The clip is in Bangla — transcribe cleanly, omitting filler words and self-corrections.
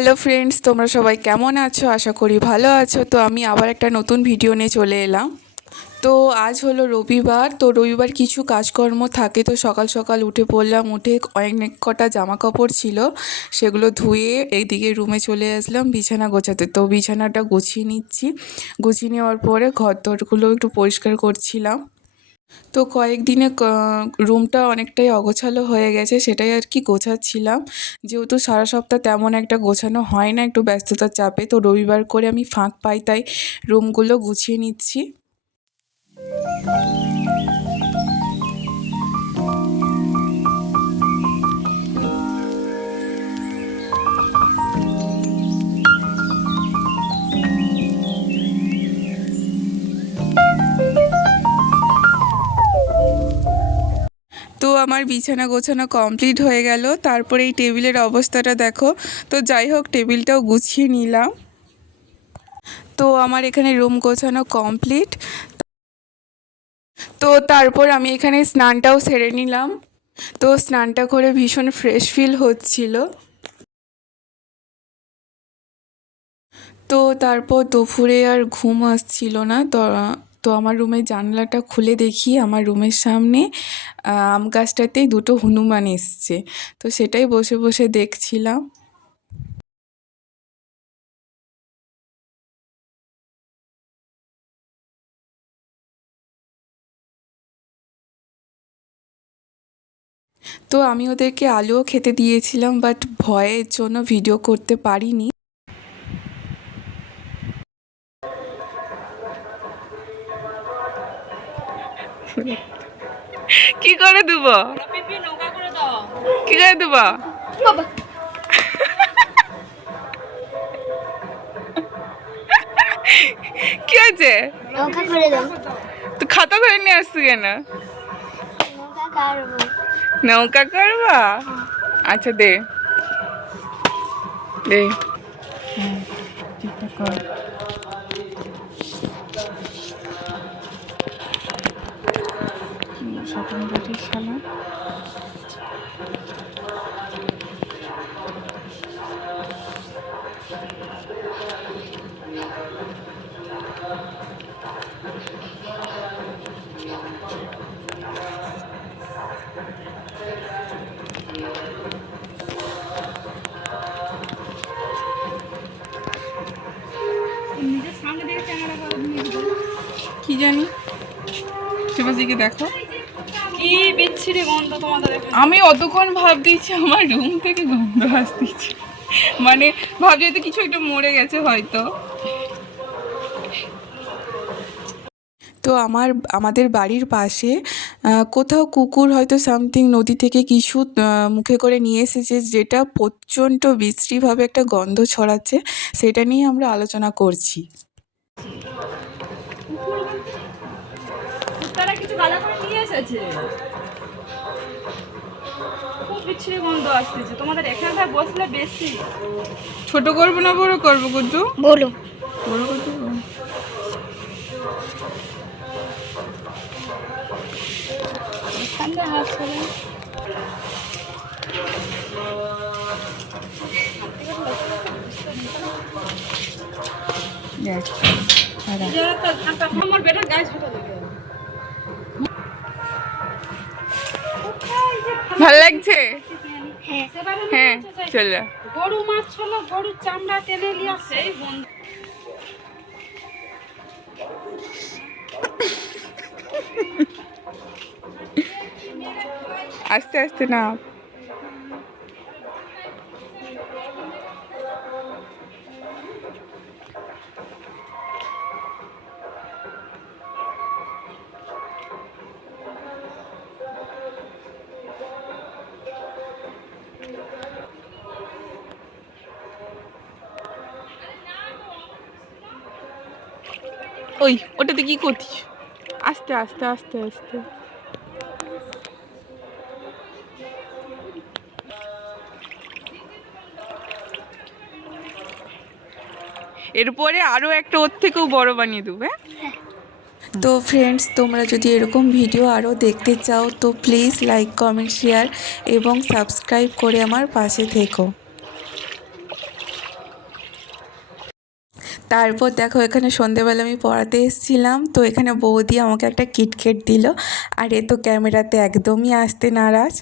হ্যালো ফ্রেন্ডস, তোমরা সবাই কেমন আছো? আশা করি ভালো আছো। তো আমি আবার একটা নতুন ভিডিও নিয়ে চলে এলাম। তো আজ হলো রবিবার। তো রবিবার কিছু কাজকর্ম থাকে, তো সকাল সকাল উঠে পড়লাম। উঠে অনেক কটা জামা কাপড় ছিল, সেগুলো ধুয়ে এইদিকে রুমে চলে আসলাম বিছানা গোছাতে। তো বিছানাটা গুছিয়ে নিচ্ছি। গুছিয়ে নেওয়ার পরে ঘর দরগুলো একটু পরিষ্কার করছিলাম। তো কয়েকদিনে রুমটা অনেকটাই অগোছালো হয়ে গেছে, সেটাই আর কি গোছাচ্ছিলাম। যেহেতু সারা সপ্তাহ তেমন একটা গোছানো হয় না, একটু ব্যস্ততার চাপে, তো রবিবার করে আমি ফাঁক পাই, তাই রুমগুলো গুছিয়ে নিচ্ছি। তো আমার বিছানা গোছানো কমপ্লিট হয়ে গেল। তারপরে এই টেবিলের অবস্থাটা দেখো। তো যাই হোক, টেবিলটাও গুছিয়ে নিলাম। তো আমার এখানে রুম গোছানো কমপ্লিট। তো তারপর আমি এখানে স্নানটাও সেরে নিলাম। তো স্নানটা করে ভীষণ ফ্রেশ ফিল হচ্ছিল। তো তারপর দুপুরে আর ঘুম আসছিল না। তো আমার রুমের জানলাটা খুলে দেখি আমার রুমের সামনে আম গাছটাতেই দুটো হনুমান এসছে। তো সেটাই বসে বসে দেখছিলাম। তো আমি ওদেরকে আলুও খেতে দিয়েছিলাম, বাট ভয়ের জন্য ভিডিও করতে পারিনি। কি করে দেবো? কি করে দেবো? কি হয়েছে? তো খাতা ধরে নিয়ে আসছি কেন? নৌকা করবা? আচ্ছা দে দে। ঠিকঠাক কর। শপিং বাটির শালা। কি জানি, শিবাজিকে দেখো কি বিচ্ছিরি গন্ধ তোমাদের। আমি অতক্ষণ ভাবতেছি আমার রুম থেকে গন্ধ আসতেছে, মানে ভাবছি হয়তো কিছু একটা মরে গেছে হয়তো। তো আমাদের বাড়ির পাশে কোথাও কুকুর হয়তো সামথিং নদী থেকে কিছু মুখে করে নিয়ে এসেছে, যেটা প্রচণ্ড বিশ্রীভাবে একটা গন্ধ ছড়াচ্ছে। সেটা নিয়ে আমরা আলোচনা করছি। তারা কিছু গালা করে নিয়ে এসেছে, খুব বিচ্ছিরি গন্ধ আসতেছে। তোমাদের এখানটা বসলে বেশি। ছোট করবো না বড় করবো কুদ্দু? বলো। বড় করবো। ঠান্ডা হাসপাতাল আমার বেটার গায়ে ছোটা দেবে। ভাল লাগছে? হ্যাঁ চলো। গরু মাছ ছিল, গরুর চামড়া টেনে নিয়ে আসছে। আস্তে আস্তে না। ওই ওটাতে কি করছিস? আস্তে আস্তে আস্তে আস্তে। এরপরে আরও একটা ওর থেকেও বড় বানিয়ে দেবো। হ্যাঁ। তো ফ্রেন্ডস, তোমরা যদি এরকম ভিডিও আরও দেখতে চাও তো প্লিজ লাইক, কমেন্ট, শেয়ার এবং সাবস্ক্রাইব করে আমার পাশে থেকো। তারপর দেখো এখানে সন্ধেবেলা আমি পড়াতে এসেছিলাম, তো এখানে বৌদি আমাকে একটা কিটক্যাট দিল। আর এ তো ক্যামেরাতে একদমই আসতে নারাজ।